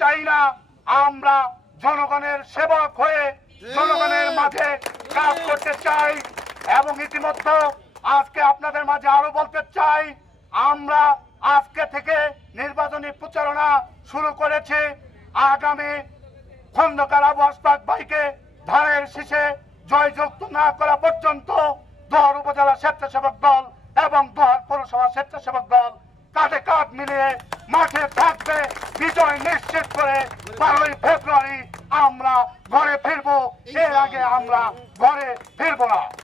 চাই না। আমরা জনগণের সেবক হয়ে জনগণের মাঝে কাজ করতে চাই। এবং ইতিমধ্যে আজকে আপনাদের মাঝে আরো বলতে চাই, আমরা আজকে থেকে নির্বাচনী প্রচারণা শুরু করেছি। আগামী খন্দকার আবু আশফাক ভাইকে ধানের শীষে জয়যুক্ত না করা পর্যন্ত দোহার উপজেলা স্বেচ্ছাসেবক দল এবং দোহার পৌরসভা স্বেচ্ছাসেবক দল কাঁধে কাঁধ মিলিয়ে মাঠে থাকবে। বিজয় নিশ্চিত করে 12ই ফেব্রুয়ারি আমরা ঘরে ফিরবো। এর আগে আমরা ঘরে ফিরবো না।